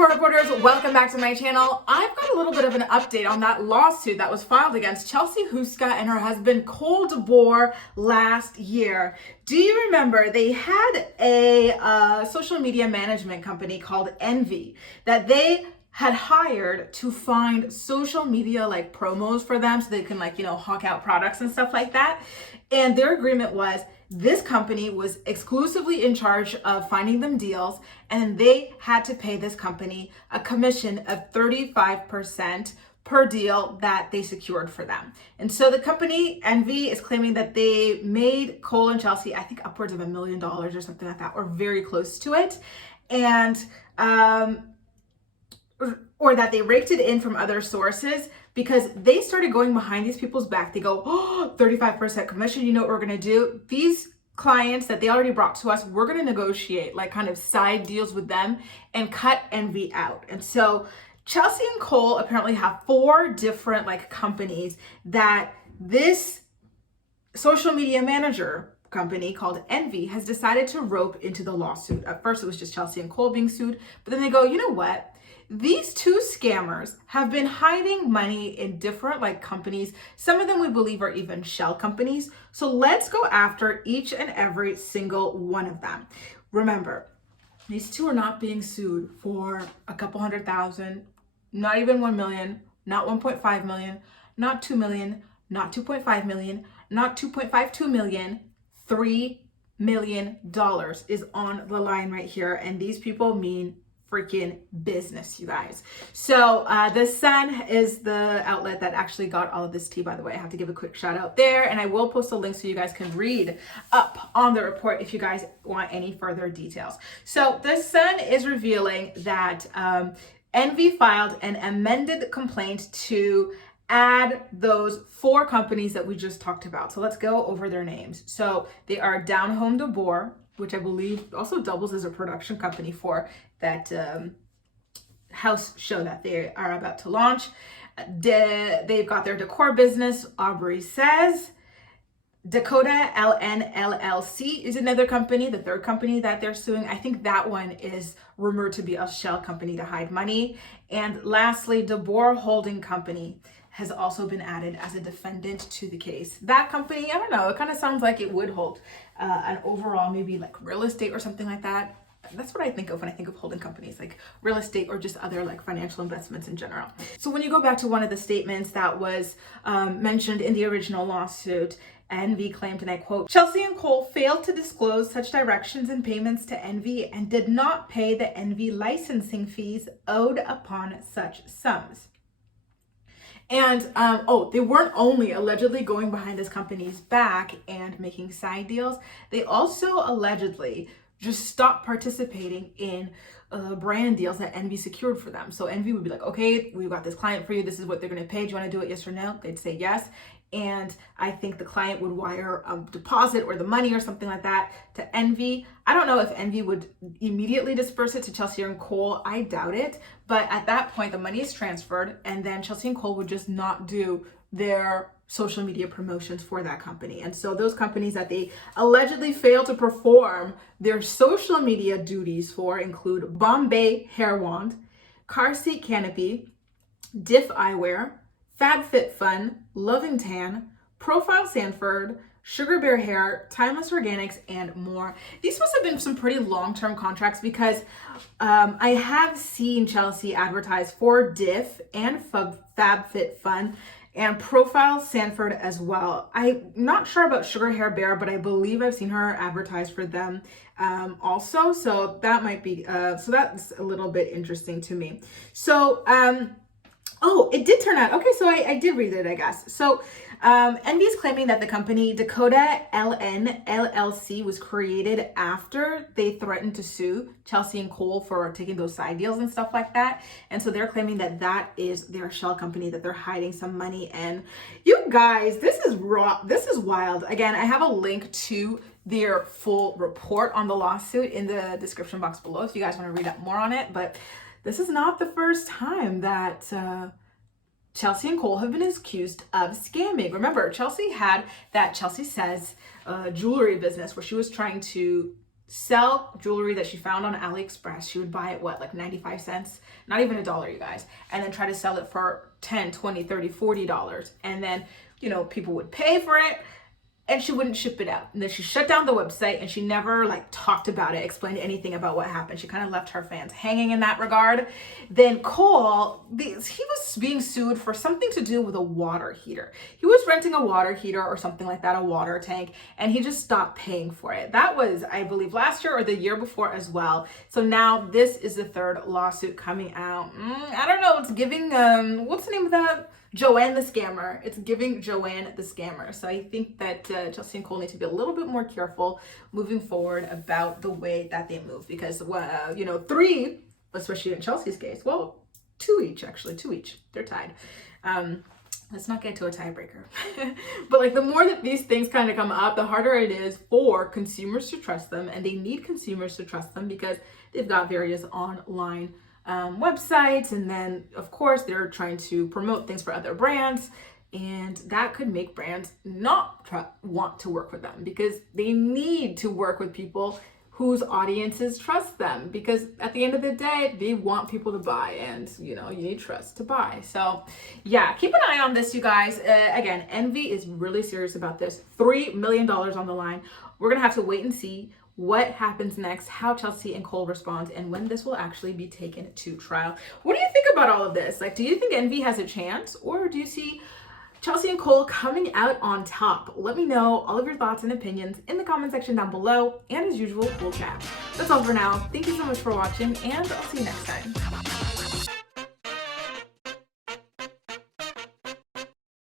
Report reporters, welcome back to my channel. I've got a little bit of an update on that lawsuit that was filed against Chelsea Houska and her husband Cole DeBoer last year. Do you remember they had a social media management company called Envy that they had hired to find social media like promos for them so they can hawk out products and stuff like that. And their agreement was this company was exclusively in charge of finding them deals, and they had to pay this company a commission of 35% per deal that they secured for them. And so the company Envy is claiming that they made Cole and Chelsea, I think upwards of $1 million or something like that, or very close to it. And or that they raked it in from other sources because they started going behind these people's back. They go, oh, 35% commission. You know what we're going to do? These clients that they already brought to us, we're going to negotiate like kind of side deals with them and cut Envy out. And so Chelsea and Cole apparently have 4 different companies that this social media manager company called Envy has decided to rope into the lawsuit. At first it was just Chelsea and Cole being sued, but then they go, you know what? These 2 scammers have been hiding money in different companies. Some of them we believe are even shell companies. So let's go after each and every single one of them. Remember, these 2 are not being sued for a couple $100,000, not even 1 million, not 1.5 million, not 2 million, not 2.5 million, not 2.52 million. $3 million is on the line right here. And these people mean freaking business, you guys. So The Sun is the outlet that actually got all of this tea, by the way. I have to give a quick shout out there, and I will post a link so you guys can read up on the report if you guys want any further details. So The Sun is revealing that Envy filed an amended complaint to add those 4 companies that we just talked about. So let's go over their names. So they are Down Home DeBoer, which I believe also doubles as a production company for that house show that they are about to launch. They've got their decor business, Aubrey Says. Dakota LN LLC is another company, the 3rd company that they're suing. I think that one is rumored to be a shell company to hide money. And lastly, DeBoer Holding Company has also been added as a defendant to the case. That company, I don't know, it kind of sounds like it would hold an overall maybe real estate or something like that. That's what I think of when I think of holding companies, like real estate or just other financial investments in general. So when you go back to one of the statements that was mentioned in the original lawsuit, Envy claimed, and I quote, Chelsea and Cole failed to disclose such directions and payments to Envy and did not pay the Envy licensing fees owed upon such sums. And they weren't only allegedly going behind this company's back and making side deals, they also allegedly just stopped participating in brand deals that Envy secured for them. So Envy would be like, okay, we've got this client for you. This is what they're going to pay. Do you want to do it? Yes or no? They'd say yes. And I think the client would wire a deposit or the money or something like that to Envy. I don't know if Envy would immediately disperse it to Chelsea and Cole. I doubt it. But at that point, the money is transferred, and then Chelsea and Cole would just not do their social media promotions for that company. And so those companies that they allegedly failed to perform their social media duties for include Bombay Hair Wand, Car Seat Canopy, Diff Eyewear, FabFitFun, Loving Tan, Profile Sanford, Sugar Bear Hair, Timeless Organics, and more. These must have been some pretty long-term contracts because I have seen Chelsea advertise for Diff and FabFitFun and Profile Sanford as well. I'm not sure about Sugar Hair Bear, but I believe I've seen her advertise for them also. So that might be, so that's a little bit interesting to me. So, oh, it did turn out. Okay, so I did read it, I guess. So Envy is claiming that the company Dakota LN LLC was created after they threatened to sue Chelsea and Cole for taking those side deals and stuff like that. And so they're claiming that that is their shell company, that they're hiding some money in. You guys, this is raw. This is wild. Again, I have a link to their full report on the lawsuit in the description box below if you guys want to read up more on it. But this is not the first time that Chelsea and Cole have been accused of scamming. Remember, Chelsea had that Chelsea Says jewelry business where she was trying to sell jewelry that she found on AliExpress. She would buy it, what, like 95 cents? Not even $1, you guys. And then try to sell it for 10, 20, 30, $40. And then, you know, people would pay for it and she wouldn't ship it out. And then she shut down the website and she never like talked about it, explained anything about what happened. She kind of left her fans hanging in that regard. Then Cole, he was being sued for something to do with a water heater. He was renting a water heater or something like that, a water tank, and he just stopped paying for it. That was, I believe, last year or the year before as well. So now this is the third lawsuit coming out. I don't know, it's giving, what's the name of that? Joanne the Scammer. It's giving Joanne the Scammer. So I think that Chelsea and Cole need to be a little bit more careful moving forward about the way that they move, because, you know, 3, especially in Chelsea's case, well, 2 each, actually, 2 each. They're tied. Let's not get to a tiebreaker. But like the more that these things kind of come up, the harder it is for consumers to trust them, and they need consumers to trust them because they've got various online websites, and then of course they're trying to promote things for other brands, and that could make brands not want to work with them, because they need to work with people whose audiences trust them, because at the end of the day they want people to buy, and you know, you need trust to buy. So yeah, keep an eye on this, you guys. Again, Envy is really serious about this. $3 million on the line. We're gonna have to wait and see what happens next, how Chelsea and Cole respond, and when this will actually be taken to trial. What do you think about all of this? Like, do you think Envy has a chance, or do you see Chelsea and Cole coming out on top? Let me know all of your thoughts and opinions in the comment section down below, and as usual, we'll chat. That's all for now. Thank you so much for watching, and I'll see you next time.